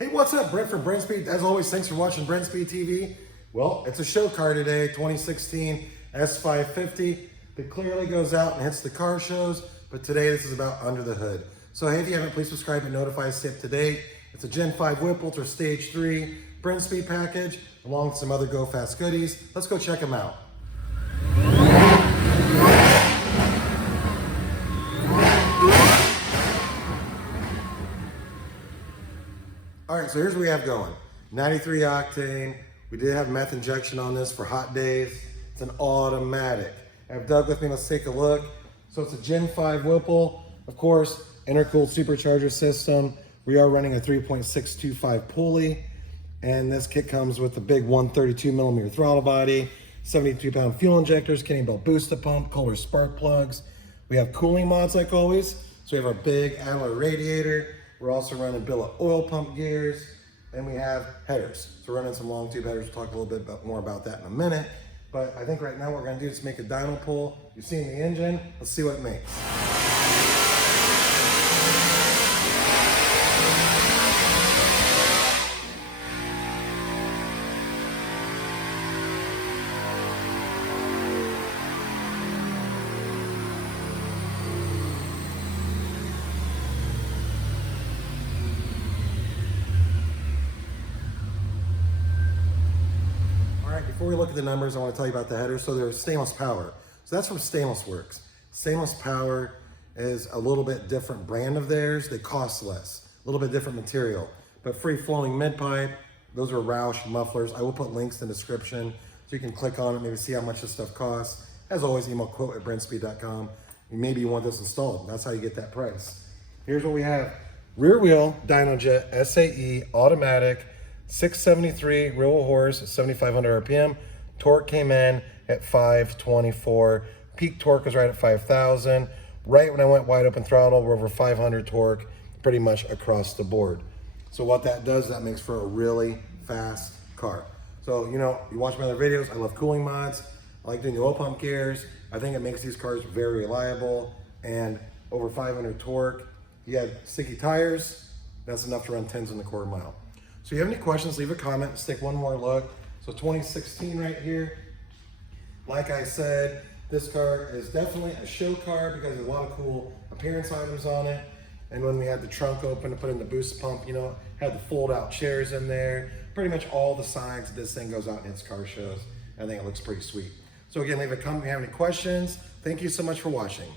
Hey, what's up? Brent from Brenspeed. As always, thanks for watching Brenspeed TV. Well, it's a show car today, 2016 S550 that clearly goes out and hits the car shows, but today this is about under the hood. So hey, if you haven't, please subscribe and notify us, stay up to date. It's a Gen 5 Whipple, it's our Stage 3 Brenspeed package, along with some other Go Fast goodies. Let's go check them out. All right, so here's what we have going. 93 octane. We did have meth injection on this for hot days. It's an automatic. I have Doug with me, let's take a look. So it's a Gen 5 Whipple. Of course, intercooled supercharger system. We are running a 3.625 pulley. And this kit comes with a big 132 millimeter throttle body, 72 pound fuel injectors, Kenny Bell booster pump, Kohler spark plugs. We have cooling mods like always. So we have our big Adler radiator. We're also running billet oil pump gears, and we have headers. So we're running some long tube headers. We'll talk a little bit more about that in a minute. But I think right now what we're gonna do is make a dyno pull. You've seen the engine, let's see what it makes. Before we look at the numbers, I want to tell you about the header. So there's Stainless Power. So that's from Stainless Works. Stainless Power is a little bit different brand of theirs. They cost less, a little bit different material, but free flowing mid pipe. Those are Roush mufflers. I will put links in the description so you can click on it, maybe see how much this stuff costs. As always, email quote@brenspeed.com. Maybe you want this installed. That's how you get that price. Here's what we have. Rear wheel, Dynojet SAE, automatic, 673 real horse, 7,500 RPM. Torque came in at 524. Peak torque was right at 5,000. Right when I went wide open throttle, we're over 500 torque, pretty much across the board. So what that does, that makes for a really fast car. So, you know, you watch my other videos, I love cooling mods. I like doing the oil pump gears. I think it makes these cars very reliable, and over 500 torque. You have sticky tires, that's enough to run 10s in the quarter mile. So if you have any questions, leave a comment. Let's take one more look. So 2016 right here. Like I said, this car is definitely a show car because there's a lot of cool appearance items on it. And when we had the trunk open to put in the boost pump, you know, had the fold out chairs in there. Pretty much all the signs this thing goes out in its car shows. I think it looks pretty sweet. So again, leave a comment if you have any questions. Thank you so much for watching.